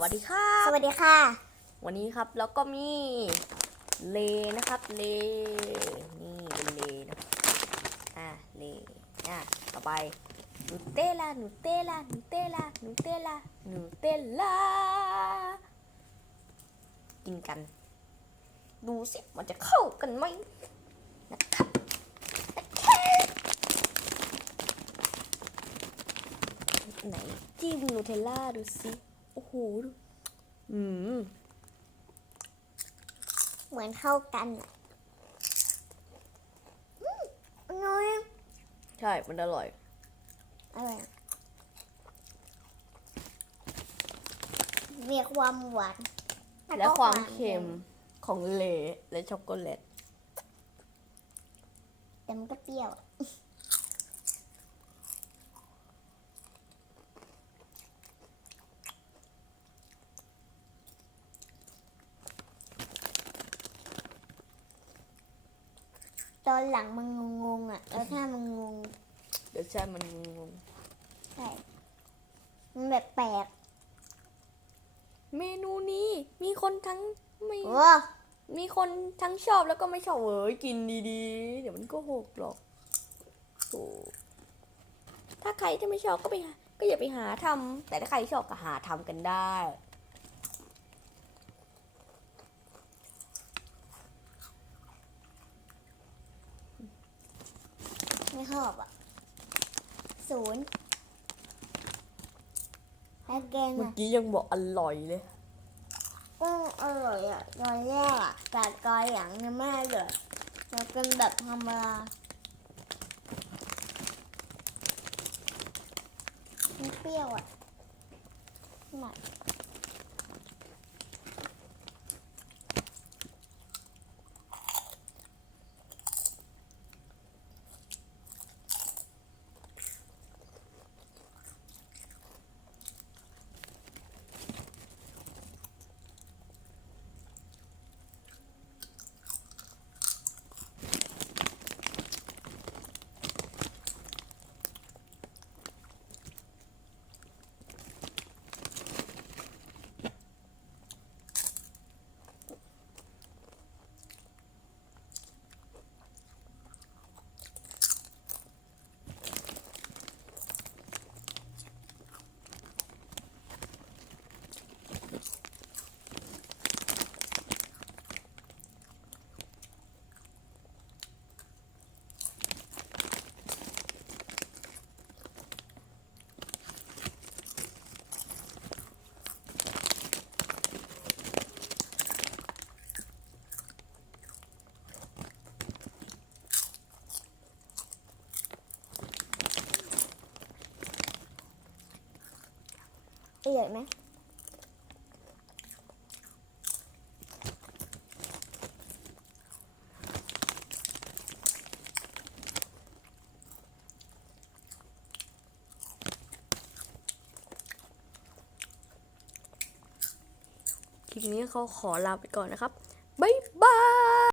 สวัสดีครับ สวัสดีค่ะ วันนี้ครับแล้วก็มีเลนะครับเลนี่เป็นเลนะอะเลอะต่อไปนูเตลล่านูเตลล่านูเตลล่านูเตลล่านูเตลล่ากินกัน ดูสิมันจะเข้ากันไหมนะครับไหนจิ้มนูเทลล่าดูสิโอ้โหดูอืมเหมือนเข้ากันอะอืมอร่อยใช่ มันอร่อย อร่อยมีความหวานและความเค็มของเลและช็อกโกแลต แต่มันก็เปรี้ยวอะ ตอนหลังมันงงๆอะแล้วถ้ามันงงเดี๋ยวใช่มันงงใช่มันแบบแปลกเมนูนี้มีคนทั้งไม่ โอ้มีคนทั้งชอบแล้วก็ไม่ชอบเว้ยกินดีๆ เดี๋ยวมันก็หกหรอกโอ้ถ้าใครที่ไม่ชอบก็ไปหาก็อย่าไปหาทำแต่ถ้าใครชอบก็หาทำกันได้ ชอบอะศูนย์แล้วแกงเมื่ออะกี้ยังบอกอร่อยเลย ก็อร่อยอะตอนแรกอะแต่ตอนหลังเนี่ยไม่อร่อยมันเป็นแบบธรรมดาไม่เปรี้ยวอะหน่อย อร่ไหมคลิปนี้เขาขอลาไปก่อนนะครับ